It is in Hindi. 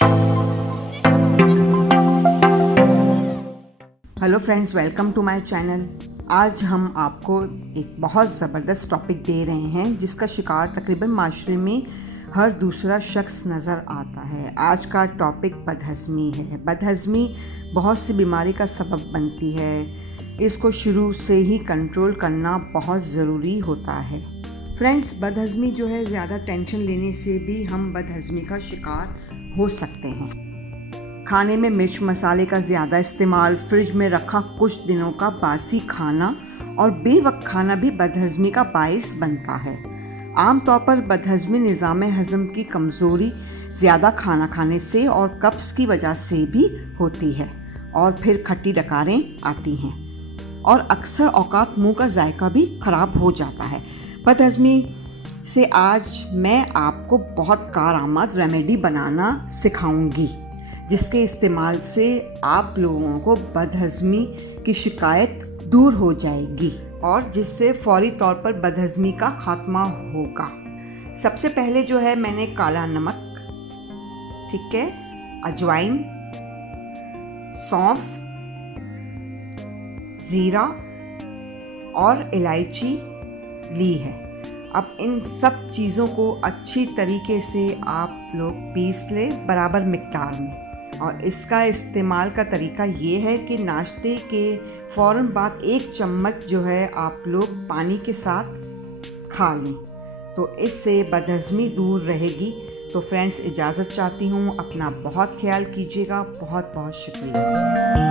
Hello friends, welcome to my channel. आज हम आपको एक बहुत ज़बरदस्त टॉपिक दे रहे हैं जिसका शिकार तकरीबन माशरे में हर दूसरा शख्स नज़र आता है। आज का टॉपिक बदहज़मी है। बदहज़मी बहुत सी बीमारी का सबब बनती है। इसको शुरू से ही कंट्रोल करना बहुत ज़रूरी होता है। फ्रेंड्स, बदहज़मी जो है, ज़्यादा टेंशन लेने से भी हम बदहज़मी का शिकार हो सकते हैं। खाने में मिर्च मसाले का ज़्यादा इस्तेमाल, फ्रिज में रखा कुछ दिनों का बासी खाना और बेवक्त खाना भी बदहज़मी का बाइस बनता है। आम तौर पर बदहज़मी निज़ाम हज़म की कमज़ोरी, ज़्यादा खाना खाने से और कब्ज़ की वजह से भी होती है और फिर खट्टी डकारें आती हैं और अक्सर औकात मुंह का जायका भी ख़राब हो जाता है। बदहज़मी से आज मैं आपको बहुत कारआमद रेमेडी बनाना सिखाऊंगी जिसके इस्तेमाल से आप लोगों को बदहज़मी की शिकायत दूर हो जाएगी और जिससे फौरी तौर पर बदहज़मी का खात्मा होगा। सबसे पहले जो है, मैंने काला नमक, ठीक है, अजवाइन, सौंफ, ज़ीरा और इलायची ली है। अब इन सब चीज़ों को अच्छी तरीके से आप लोग पीस लें बराबर मिक़दार में। और इसका इस्तेमाल का तरीका ये है कि नाश्ते के फ़ौरन बाद 1 चम्मच जो है आप लोग पानी के साथ खा लें, तो इससे बदहज़मी दूर रहेगी। तो फ्रेंड्स, इजाज़त चाहती हूँ। अपना बहुत ख्याल कीजिएगा। बहुत बहुत शुक्रिया।